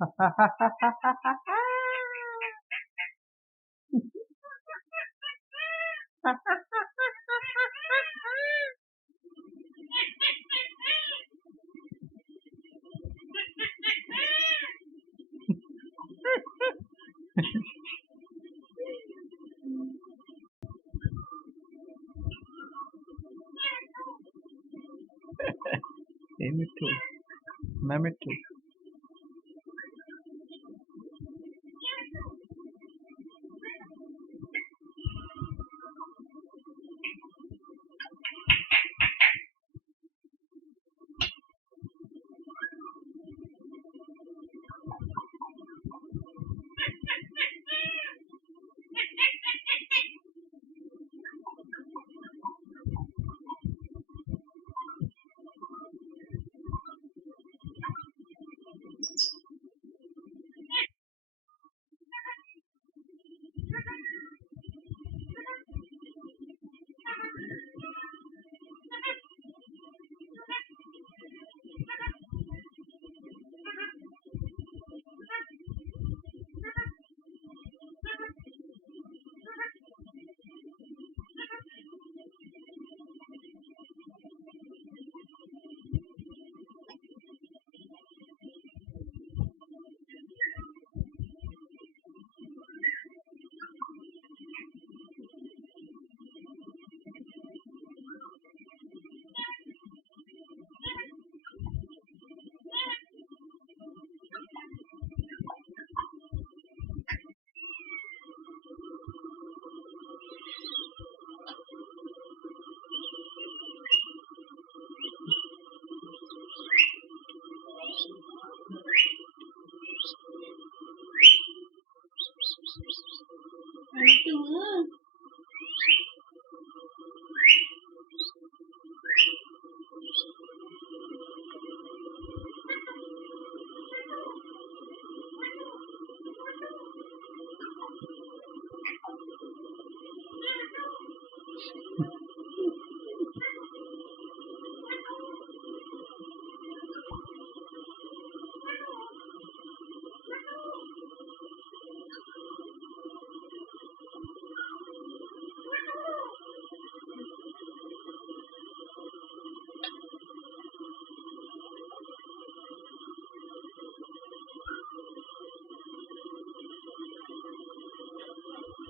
Me too. Me too.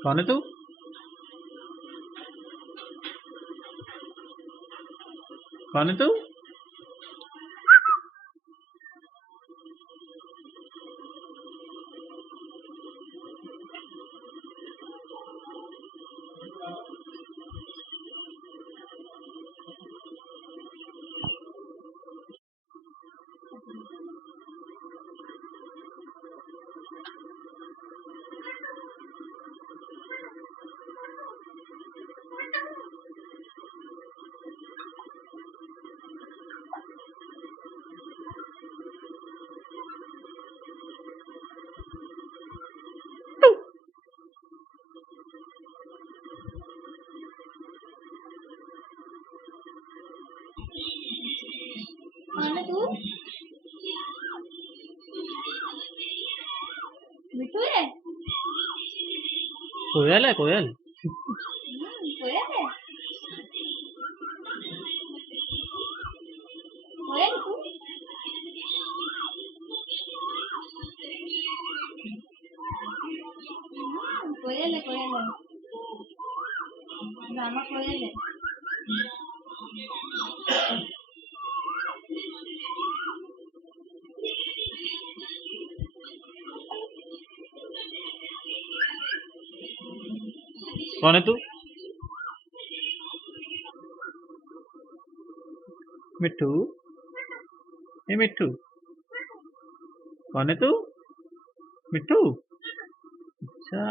कौन है तू? कौन है तू? कौन है तू? मिठू है? कोयल है कोयल। कोयल है? कोयल तू? कोयल है कोयल है। रामा कोयल है। कौन है तू? मिट्टू। ये मिट्टू। कौन है तू? मिट्टू। अच्छा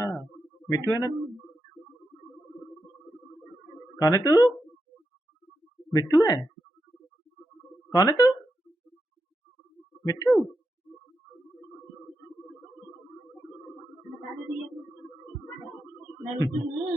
मिट्टू है ना तू? कौन है तू? मिट्टू है? कौन है तू? मिट्टू। बता दे दिया। मैं मिठू हूँ।